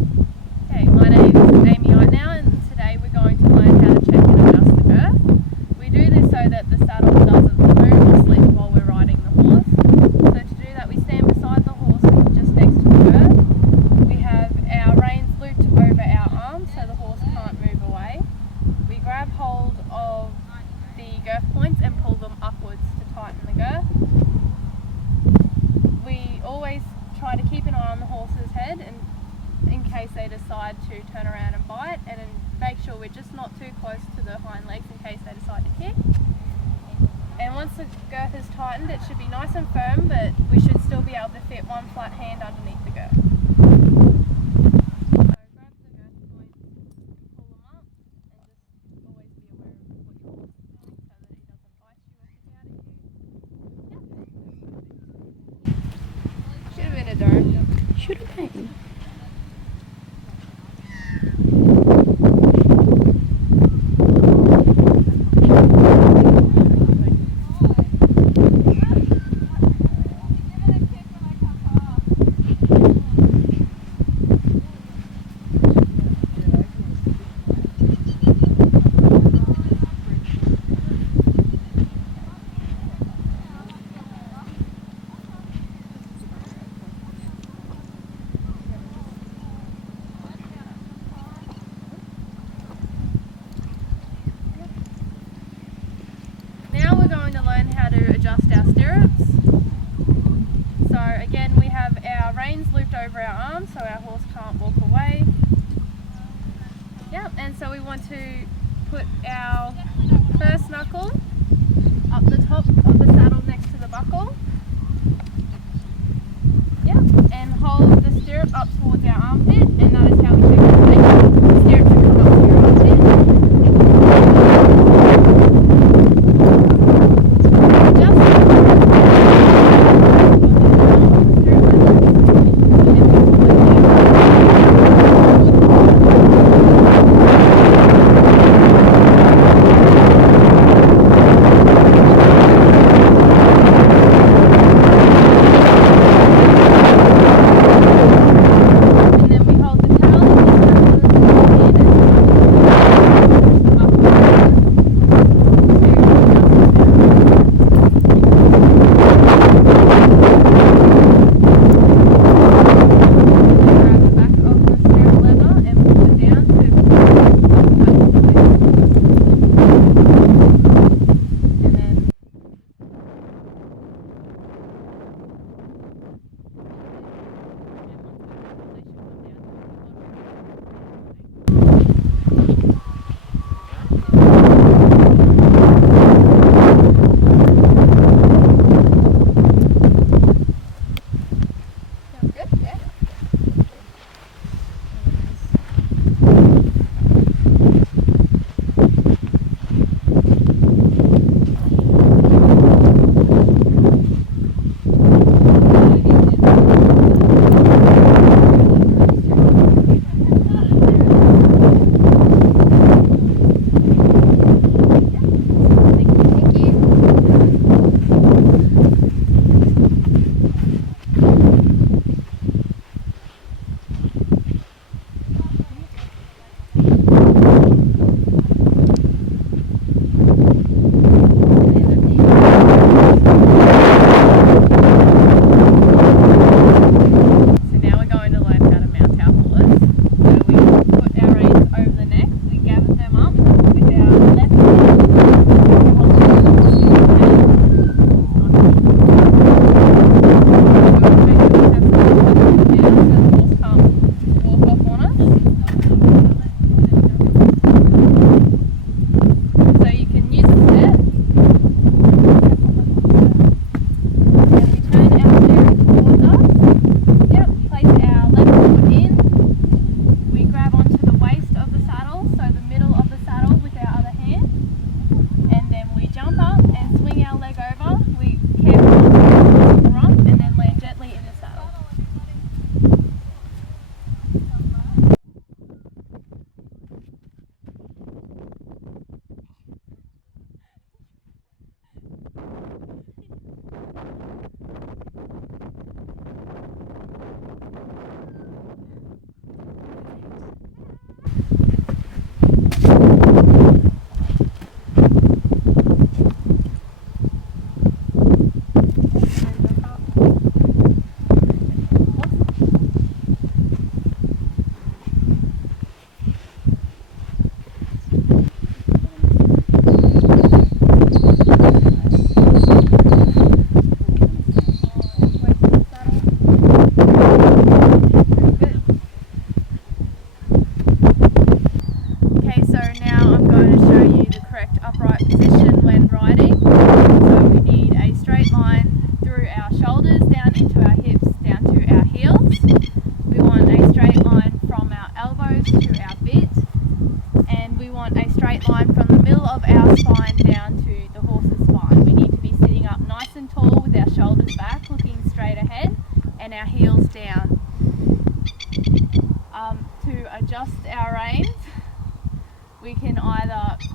Okay, my name is Amy right now, and today we're going to learn how to check and adjust the girth. We do this so that the saddle doesn't move or slip while we're riding the horse. So to do that, we stand beside the horse just next to the girth. We have our reins looped over our arms so the horse can't move away. We grab hold of the girth points and pull them upwards to tighten the girth. We always try to keep an eye on the horse's head and in case they decide to turn around and bite, and then make sure we're just not too close to the hind legs in case they decide to kick. And once the girth is tightened, it should be nice and firm, but we should still be able to fit one flat hand underneath the girth. So grab the girth points, pull them up, and just always be aware of what your horse is doing so that he doesn't bite you or kick out at you. Yep. Should have been a drone. Should have been. Now we're going to learn how to adjust our stirrups. So again, we have our reins looped over our arms so our horse can't walk away. Yep, and so we want to put our first knuckle up the top of the saddle next to the buckle. Yep, and hold the stirrup up towards our armpit, and that is how we check the stirrup to come up to your armpit.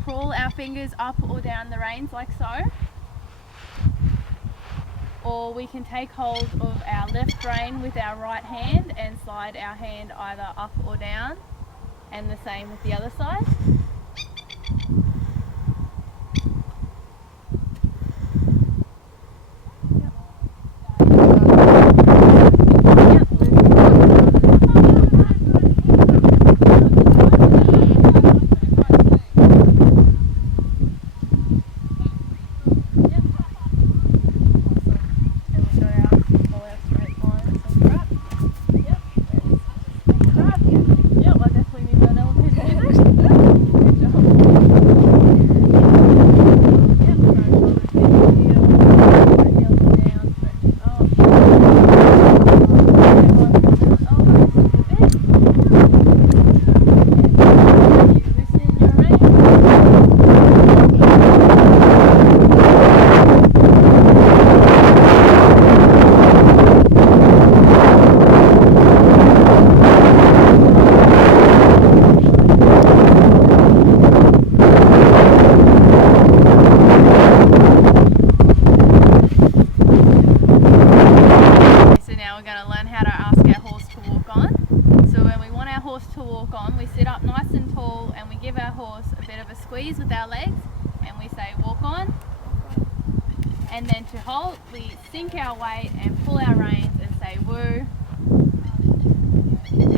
crawl our fingers up or down the reins like so. Or we can take hold of our left rein with our right hand and slide our hand either up or down, and the same with the other side. Squeeze with our legs and we say walk on, and then to halt we sink our weight and pull our reins and say woo,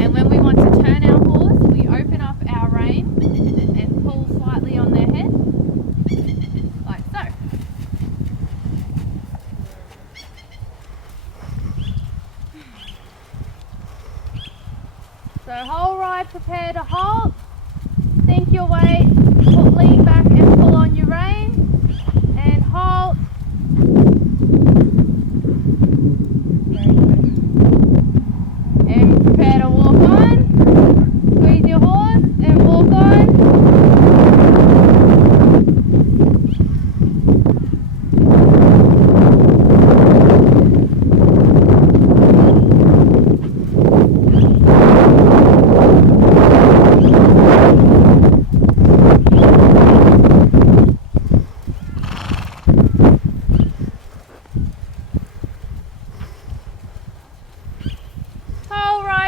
and when we want to turn our horse we open up our rein and pull slightly on their head like so. So whole ride, prepare to halt, sink your weight, lean back and pull on your rein, and halt. And prepare to walk on, squeeze your horse and walk on.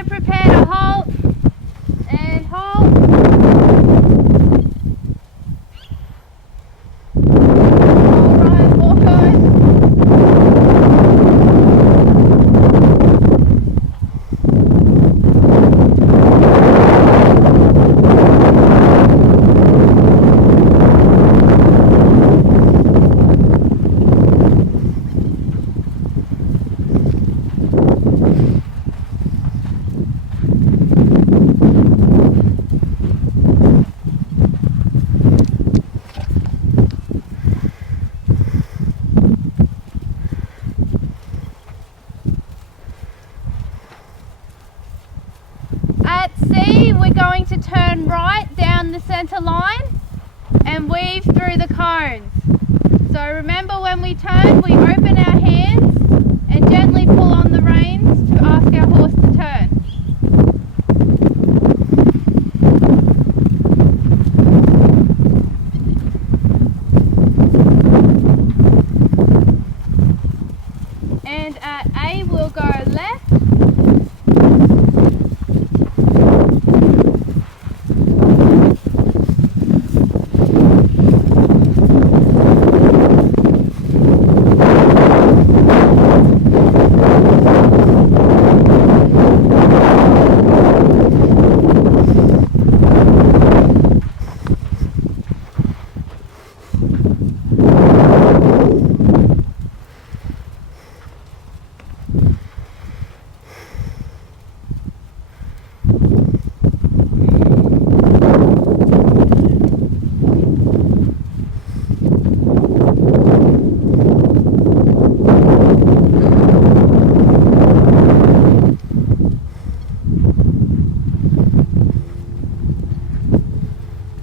Prepare to halt and halt. Alright, walk on. At C, we're going to turn right down the centre line and weave through the cones. So remember, when we turn, we open our hands and gently pull on the reins to ask our horse to turn. And at A, we'll go left.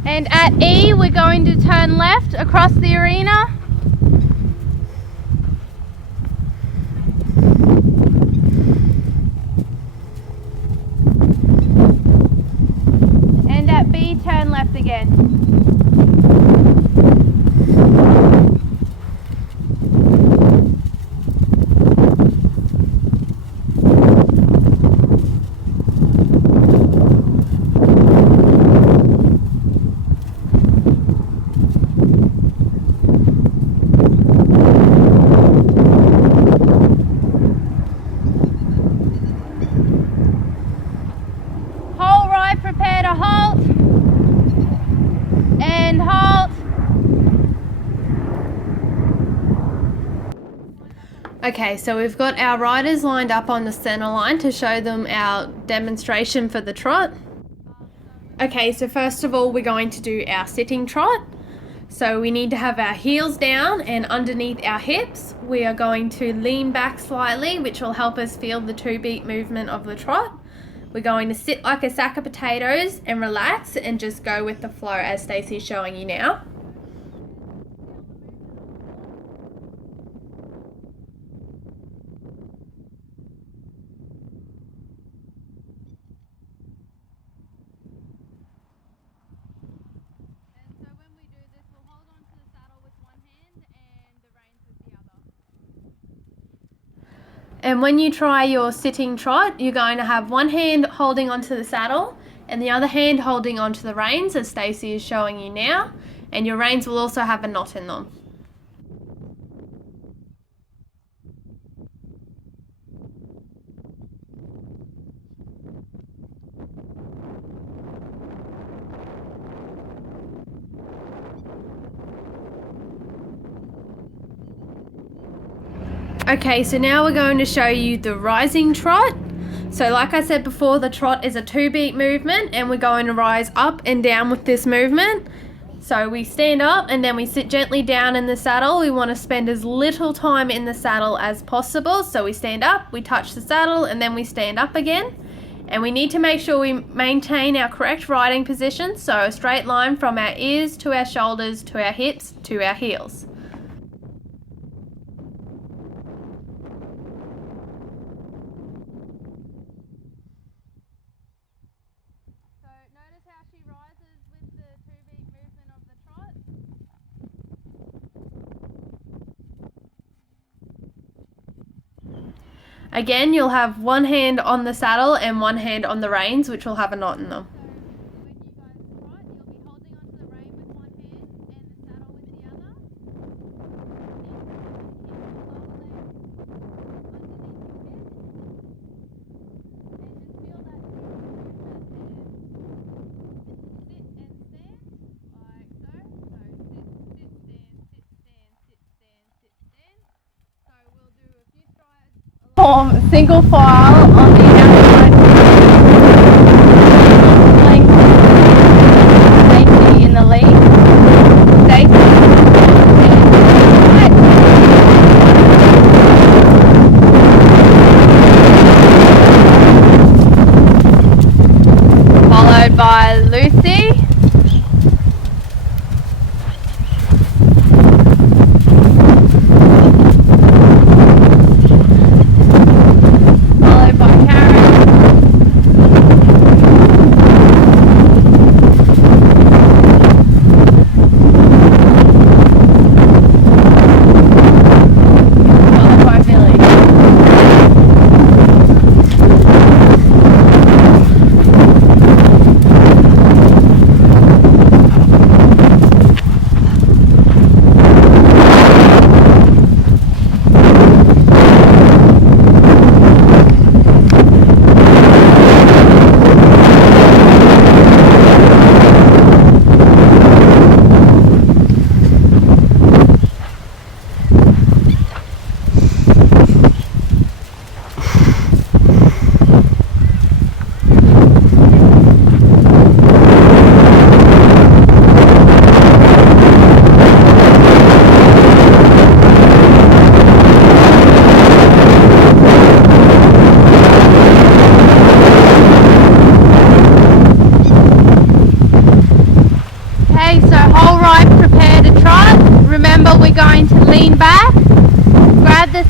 And at E, we're going to turn left across the arena. And at B, turn left again. Okay, so we've got our riders lined up on the centre line to show them our demonstration for the trot. Okay, so first of all, we're going to do our sitting trot. So we need to have our heels down and underneath our hips. We are going to lean back slightly, which will help us feel the 2-beat movement of the trot. We're going to sit like a sack of potatoes and relax and just go with the flow as Stacey's showing you now. And when you try your sitting trot, you're going to have one hand holding onto the saddle and the other hand holding onto the reins, as Stacey is showing you now. And your reins will also have a knot in them. Okay, so now we're going to show you the rising trot. So like I said before, the trot is a 2-beat movement and we're going to rise up and down with this movement. So we stand up and then we sit gently down in the saddle. We want to spend as little time in the saddle as possible. So we stand up, we touch the saddle, and then we stand up again. And we need to make sure we maintain our correct riding position. So a straight line from our ears to our shoulders to our hips to our heels. Again, you'll have one hand on the saddle and one hand on the reins, which will have a knot in them. Form single file on the outside length, Stacey in the lead. Followed by Lucy.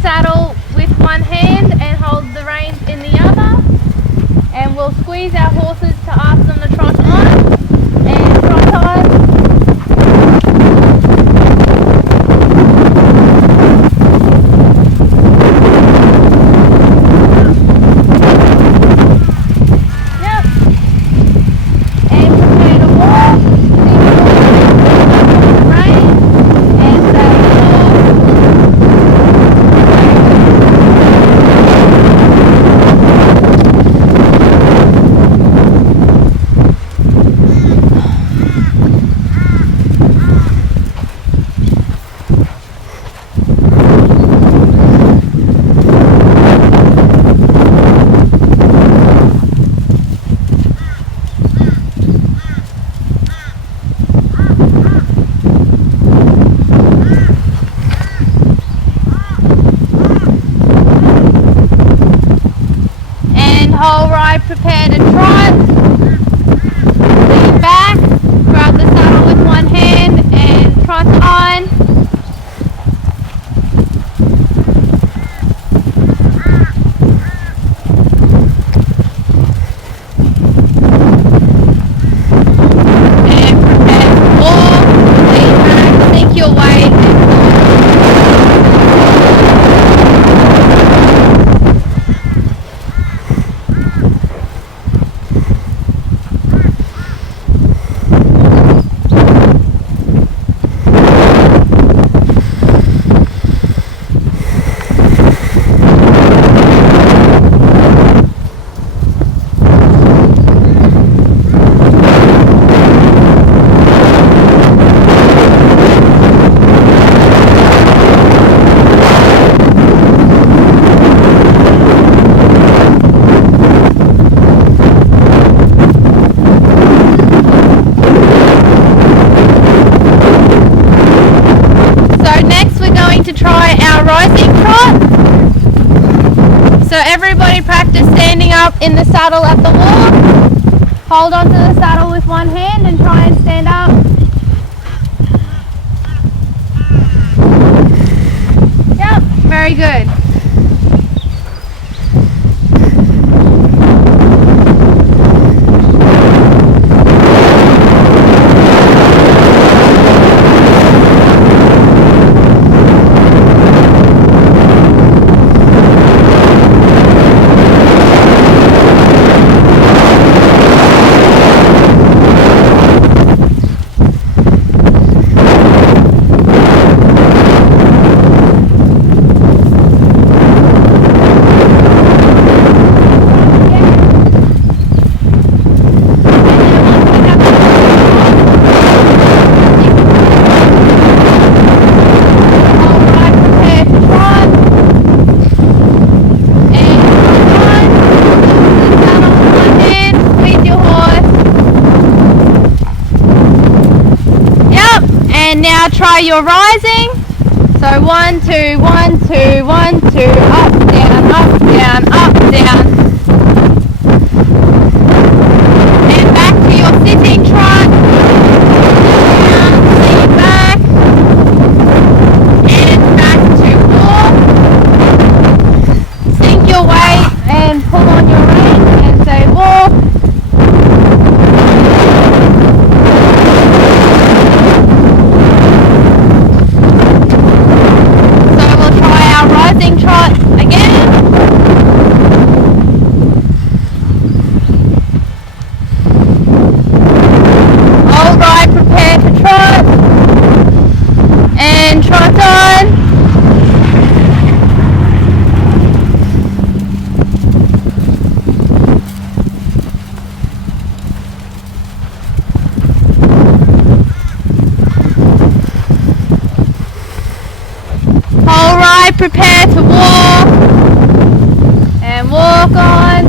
Saddle with one hand and hold the reins in the other, and we'll squeeze our horses to ask them to trot on and trot on. Whole ride, prepare to trot. Lean back, grab the saddle with one hand and trot on. And prepare to walk. Lean back, sink your weight and to try our rising trot. So everybody practice standing up in the saddle at the wall. Hold on to the saddle with one hand and try and stand up. Yep, very good. And now try your rising. So 1, 2, 1, 2, 1, 2, up, down, up, down, up, down. And back to your sitting trot. Down, lean back. And back to walk. Sink your weight and pull on your rein and say walk. Trot again. All right, prepare to trot. And trot on. All right, prepare to walk and walk on.